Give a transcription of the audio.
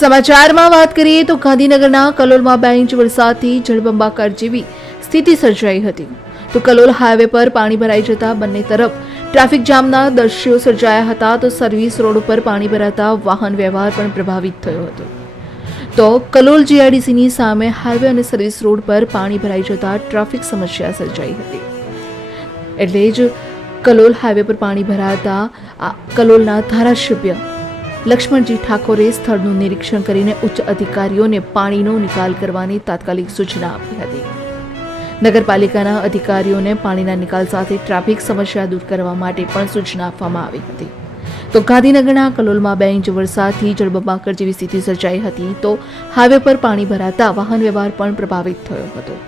સમાચારમાં વાત કરીએ તો ગાંધીનગરના કલોલમાં બે ઇંચ વરસાદથી જળબંબાકાર જેવી સ્થિતિ સર્જાઈ હતી. તો કલોલ હાઈવે પર પાણી ભરાઈ જતા બંને તરફ ટ્રાફિક જામના દ્રશ્યો સર્જાયા હતા તો સર્વિસ રોડ ઉપર પાણી ભરાતા વાહન વ્યવહાર પણ પ્રભાવિત થયો હતો. તો કલોલ જીઆઈડીસીની સામે હાઈવે અને સર્વિસ રોડ પર પાણી ભરાઈ જતા ટ્રાફિક સમસ્યા સર્જાઈ હતી. એટલે જ કલોલ હાઈવે પર પાણી ભરાતા કલોલના ધારાસભ્ય લક્ષ્મણજી ઠાકોરે સ્થળનું નિરીક્ષણ કરીને ઉચ્ચ અધિકારીઓને પાણીનો નિકાલ કરવાની તાત્કાલિક સૂચના આપી હતી. નગરપાલિકાના અધિકારીઓને પાણીના નિકાલ સાથે ટ્રાફિક સમસ્યા દૂર કરવા માટે પણ સૂચના આપવામાં આવી હતી. તો ગાંધીનગરના કલોલમાં બે ઇંચ વરસાદથી જળબંબાકર જેવી સ્થિતિ સર્જાઈ હતી તો હાઈવે પર પાણી ભરાતા વાહન વ્યવહાર પણ પ્રભાવિત થયો હતો.